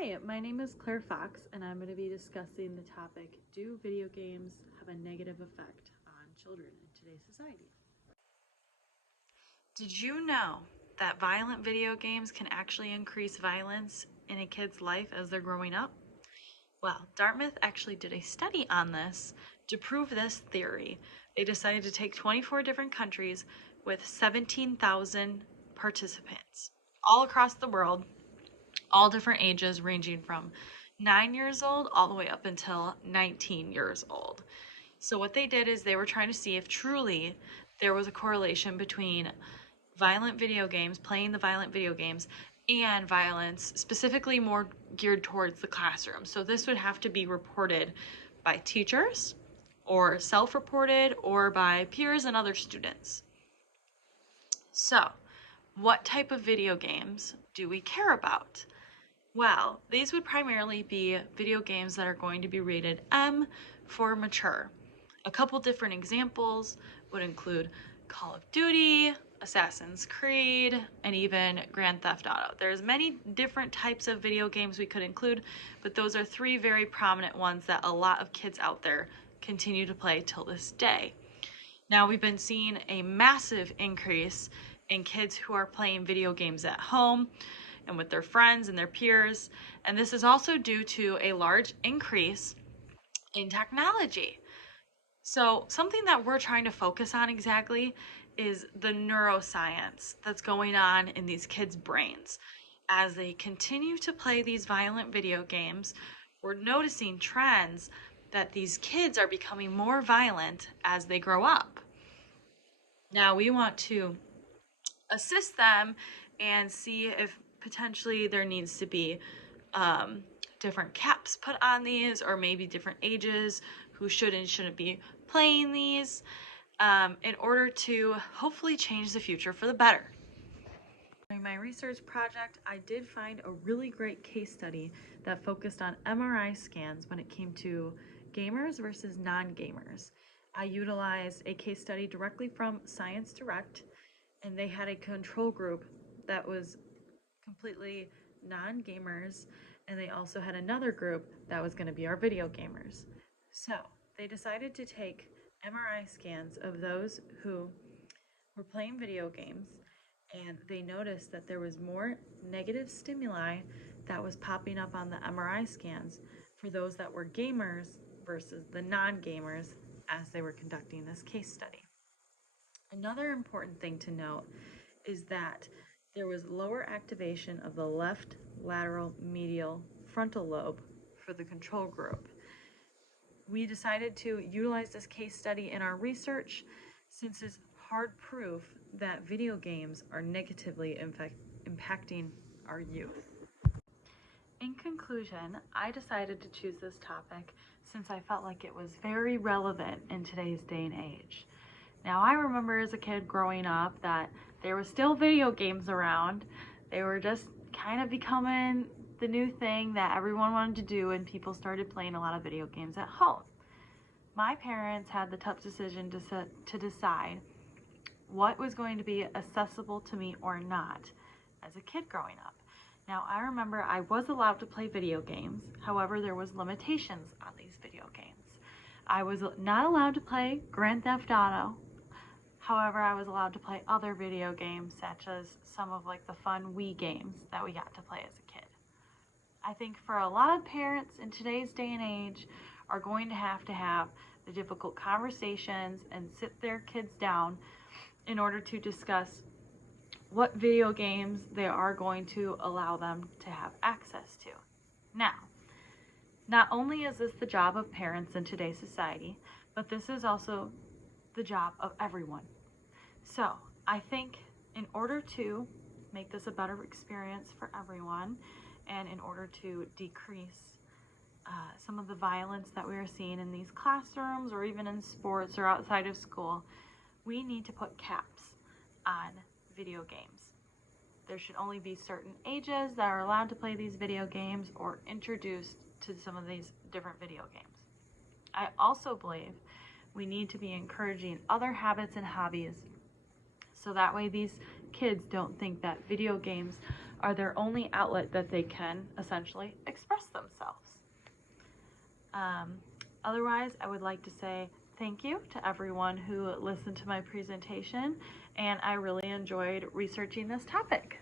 Hi, my name is Claire Fox, and I'm going to be discussing the topic, do video games have a negative effect on children in today's society? Did you know that violent video games can actually increase violence in a kid's life as they're growing up? Well, Dartmouth actually did a study on this to prove this theory. They decided to take 24 different countries with 17,000 participants all across the world, all different ages ranging from 9 years old all the way up until 19 years old. So what they did is they were trying to see if truly there was a correlation between violent video games, playing the violent video games, and violence, specifically more geared towards the classroom. So this would have to be reported by teachers or self-reported or by peers and other students. So, what type of video games do we care about? Well, these would primarily be video games that are going to be rated M for mature. A couple different examples would include Call of Duty, Assassin's Creed, and even Grand Theft Auto. There's many different types of video games we could include, but those are three very prominent ones that a lot of kids out there continue to play till this day. Now, we've been seeing a massive increase in kids who are playing video games at home and with their friends and their peers. And this is also due to a large increase in technology. So something that we're trying to focus on exactly is the neuroscience that's going on in these kids' brains. As they continue to play these violent video games, we're noticing trends that these kids are becoming more violent as they grow up. Now we want to assist them and see if potentially there needs to be different caps put on these, or maybe different ages who should and shouldn't be playing these, in order to hopefully change the future for the better. During my research project, I did find a really great case study that focused on MRI scans when it came to gamers versus non-gamers. I utilized a case study directly from Science Direct, and they had a control group that was completely non-gamers, and they also had another group that was going to be our video gamers. So they decided to take MRI scans of those who were playing video games, and they noticed that there was more negative stimuli that was popping up on the MRI scans for those that were gamers versus the non-gamers as they were conducting this case study. Another important thing to note is that there was lower activation of the left lateral medial frontal lobe for the control group. We decided to utilize this case study in our research since it's hard proof that video games are negatively impacting our youth. In conclusion, I decided to choose this topic since I felt like it was very relevant in today's day and age. Now, I remember as a kid growing up that there were still video games around. They were just kind of becoming the new thing that everyone wanted to do, and people started playing a lot of video games at home. My parents had the tough decision to decide what was going to be accessible to me or not as a kid growing up. Now, I remember I was allowed to play video games. However, there was limitations on these video games. I was not allowed to play Grand Theft Auto. However, I was allowed to play other video games, such as some of like the fun Wii games that we got to play as a kid. I think for a lot of parents in today's day and age are going to have the difficult conversations and sit their kids down in order to discuss what video games they are going to allow them to have access to. Now, not only is this the job of parents in today's society, but this is also the job of everyone. So I think in order to make this a better experience for everyone, and in order to decrease some of the violence that we are seeing in these classrooms or even in sports or outside of school, we need to put caps on video games. There should only be certain ages that are allowed to play these video games or introduced to some of these different video games. I also believe we need to be encouraging other habits and hobbies so that way these kids don't think that video games are their only outlet that they can essentially express themselves. Otherwise, I would like to say thank you to everyone who listened to my presentation, and I really enjoyed researching this topic.